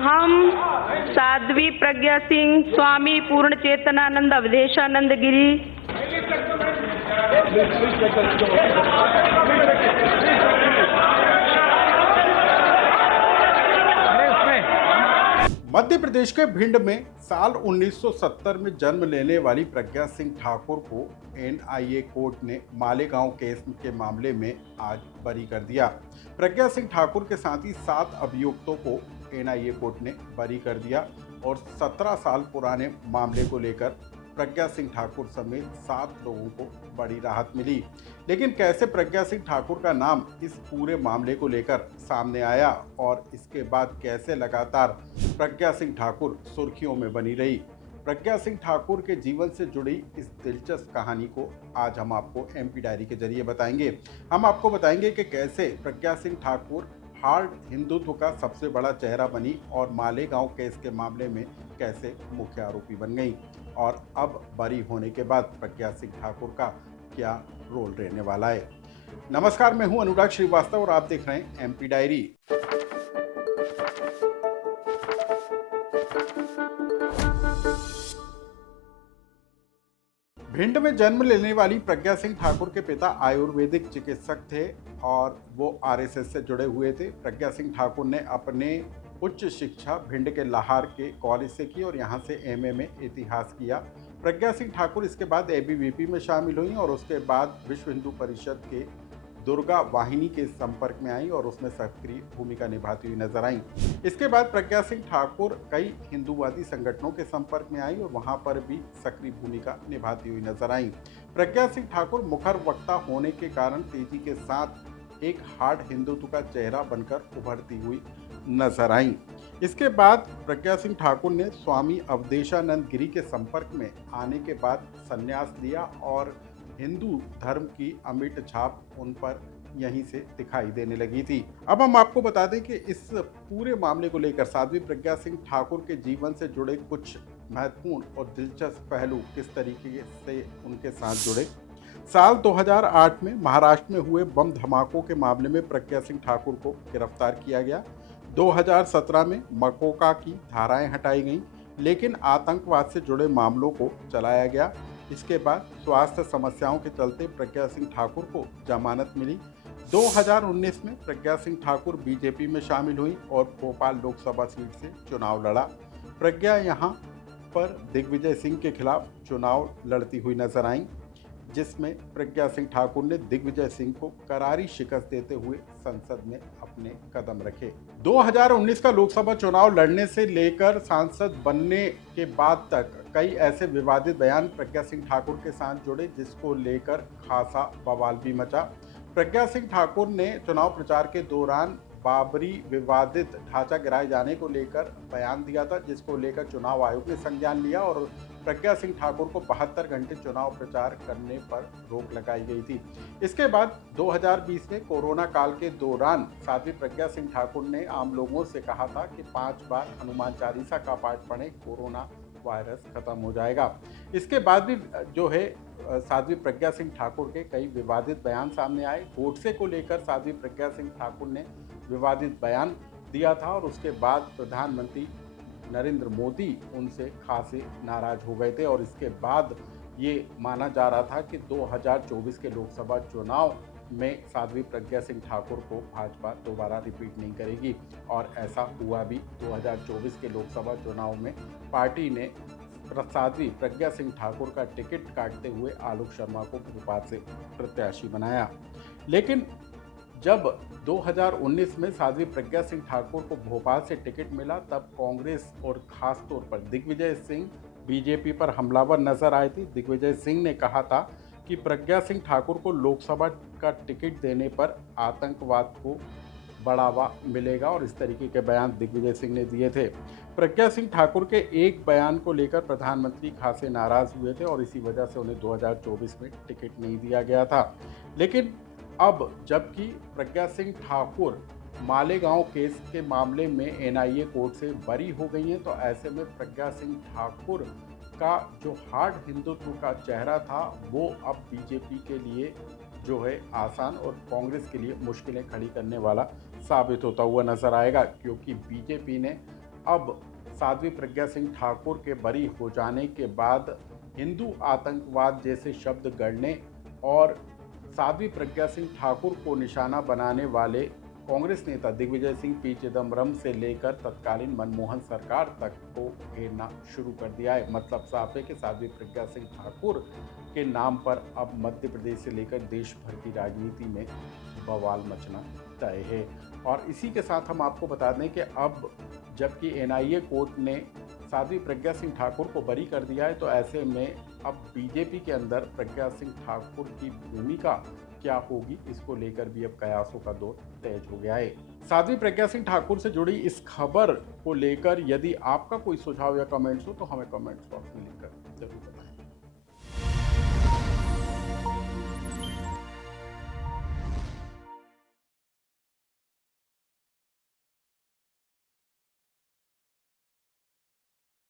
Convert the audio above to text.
अहम साध्वी प्रज्ञा सिंह स्वामी पूर्ण चेतनानंद अवधेशानंद गिरी मध्य प्रदेश के भिंड में साल 1970 में जन्म लेने वाली प्रज्ञा सिंह ठाकुर को एनआईए कोर्ट ने मालेगांव केस के मामले में आज बरी कर दिया। प्रज्ञा सिंह ठाकुर के साथ ही 7 अभियुक्तों को एनआईए कोर्ट ने बरी कर दिया और 17 साल पुराने मामले को लेकर प्रज्ञा सिंह ठाकुर समेत 7 लोगों को बड़ी राहत मिली। लेकिन कैसे प्रज्ञा सिंह ठाकुर का नाम इस पूरे मामले को लेकर सामने आया और इसके बाद कैसे लगातार प्रज्ञा सिंह ठाकुर सुर्खियों में बनी रही, प्रज्ञा सिंह ठाकुर के जीवन से जुड़ी इस दिलचस्प कहानी को आज हम आपको एमपी डायरी के जरिए बताएंगे। हम आपको बताएंगे कि कैसे प्रज्ञा सिंह ठाकुर हार्ड हिंदुत्व का सबसे बड़ा चेहरा बनी और मालेगांव केस के मामले में कैसे मुख्य आरोपी बन गई और अब बरी होने के बाद प्रज्ञा सिंह ठाकुर का क्या रोल रहने वाला है। नमस्कार, मैं हूं अनुराग श्रीवास्तव और आप देख रहे हैं एमपी डायरी। भिंड में जन्म लेने वाली प्रज्ञा सिंह ठाकुर के पिता आयुर्वेदिक चिकित्सक थे और वो आरएसएस से जुड़े हुए थे। प्रज्ञा सिंह ठाकुर ने अपने उच्च शिक्षा भिंड के लाहार के कॉलेज से की और यहाँ से एमए में इतिहास किया। प्रज्ञा सिंह ठाकुर इसके बाद एबीवीपी में शामिल हुई और उसके बाद विश्व हिंदू परिषद के दुर्गा वाहिनी के संपर्क में आई और उसमें सक्रिय भूमिका निभाती हुई नजर आई। इसके बाद प्रज्ञा सिंह ठाकुर कई हिंदूवादी संगठनों के संपर्क में आई और वहां पर भी सक्रिय भूमिका निभाती हुई नजर आई। प्रज्ञा सिंह ठाकुर मुखर वक्ता होने के कारण तेजी के साथ एक हार्ड हिंदुत्व का चेहरा बनकर उभरती हुई नजर आई। इसके बाद प्रज्ञा सिंह ठाकुर ने स्वामी अवधेशानंद गिरी के संपर्क में आने के बाद संन्यास लिया और हिंदू धर्म की अमिट छाप उन पर यहीं से दिखाई देने लगी थी। अब हम आपको बता दें कि इस पूरे मामले को लेकर साध्वी प्रज्ञा सिंह ठाकुर के जीवन से जुड़े कुछ महत्वपूर्ण और दिलचस्प पहलू किस तरीके से उनके साथ जुड़े। साल 2008 में महाराष्ट्र में हुए बम धमाकों के मामले में प्रज्ञा सिंह ठाकुर को गिरफ्तार किया गया। 2017 में मकोका की धाराएं हटाई गईं, लेकिन आतंकवाद से जुड़े मामलों को चलाया गया। इसके बाद स्वास्थ्य समस्याओं के चलते प्रज्ञा सिंह ठाकुर को जमानत मिली। 2019 में प्रज्ञा सिंह ठाकुर बीजेपी में शामिल हुई और भोपाल लोकसभा सीट से चुनाव लड़ा। प्रज्ञा यहां पर दिग्विजय सिंह के खिलाफ चुनाव लड़ती हुई नजर आईं, जिसमें प्रज्ञा सिंह ठाकुर ने दिग्विजय सिंह को करारी शिकस्त देते हुए संसद में अपने कदम रखे। 2019 का लोकसभा चुनाव लड़ने से लेकर सांसद बनने के बाद तक कई ऐसे विवादित बयान प्रज्ञा सिंह ठाकुर के साथ जुड़े जिसको लेकर खासा बवाल भी मचा। प्रज्ञा सिंह ठाकुर ने चुनाव प्रचार के दौरान बाबरी विवादित ढांचा गिराए जाने को लेकर बयान दिया था, जिसको लेकर चुनाव आयोग ने संज्ञान लिया और प्रज्ञा सिंह ठाकुर को 72 घंटे चुनाव प्रचार करने पर रोक लगाई गई थी। इसके बाद 2020 में कोरोना काल के दौरान साध्वी प्रज्ञा सिंह ठाकुर ने आम लोगों से कहा था कि 5 बार हनुमान चालीसा का पाठ पढ़ें, कोरोना वायरस खत्म हो जाएगा। इसके बाद भी जो है साध्वी प्रज्ञा सिंह ठाकुर के कई विवादित बयान सामने आए। गोडसे को लेकर साध्वी प्रज्ञा सिंह ठाकुर ने विवादित बयान दिया था और उसके बाद प्रधानमंत्री नरेंद्र मोदी उनसे खासे नाराज हो गए थे और इसके बाद ये माना जा रहा था कि 2024 के लोकसभा चुनाव में साध्वी प्रज्ञा सिंह ठाकुर को भाजपा दोबारा रिपीट नहीं करेगी और ऐसा हुआ भी। 2024 के लोकसभा चुनाव में पार्टी ने साध्वी प्रज्ञा सिंह ठाकुर का टिकट काटते हुए आलोक शर्मा को भोपाल से प्रत्याशी बनाया। लेकिन जब 2019 में साध्वी प्रज्ञा सिंह ठाकुर को भोपाल से टिकट मिला तब कांग्रेस और खास तौर पर दिग्विजय सिंह बीजेपी पर हमलावर नजर आए थे। दिग्विजय सिंह ने कहा था कि प्रज्ञा सिंह ठाकुर को लोकसभा का टिकट देने पर आतंकवाद को बढ़ावा मिलेगा और इस तरीके के बयान दिग्विजय सिंह ने दिए थे। प्रज्ञा सिंह ठाकुर के एक बयान को लेकर प्रधानमंत्री खासे नाराज हुए थे और इसी वजह से उन्हें 2024 में टिकट नहीं दिया गया था। लेकिन अब जबकि प्रज्ञा सिंह ठाकुर मालेगांव केस के मामले में एनआईए कोर्ट से बरी हो गई हैं, तो ऐसे में प्रज्ञा सिंह ठाकुर का जो हार्ड हिंदुत्व का चेहरा था वो अब बीजेपी के लिए जो है आसान और कांग्रेस के लिए मुश्किलें खड़ी करने वाला साबित होता हुआ नजर आएगा, क्योंकि बीजेपी ने अब साध्वी प्रज्ञा सिंह ठाकुर के बरी हो जाने के बाद हिंदू आतंकवाद जैसे शब्द गढ़ने और साध्वी प्रज्ञा सिंह ठाकुर को निशाना बनाने वाले कांग्रेस नेता दिग्विजय सिंह पी चिदम्बरम से लेकर तत्कालीन मनमोहन सरकार तक को घेरना शुरू कर दिया है। मतलब साफ है कि साध्वी प्रज्ञा सिंह ठाकुर के नाम पर अब मध्य प्रदेश से लेकर देश भर की राजनीति में बवाल मचना तय है। और इसी के साथ हम आपको बता दें कि अब जबकि एनआईए कोर्ट ने साध्वी प्रज्ञा सिंह ठाकुर को बरी कर दिया है, तो ऐसे में अब बीजेपी के अंदर प्रज्ञा सिंह ठाकुर की भूमिका क्या होगी, इसको लेकर भी अब कयासों का दौर तेज हो गया है। साध्वी प्रज्ञा सिंह ठाकुर से जुड़ी इस खबर को लेकर यदि आपका कोई सुझाव या कमेंट्स हो तो हमें कमेंट्स बॉक्स में लिखकर जरूर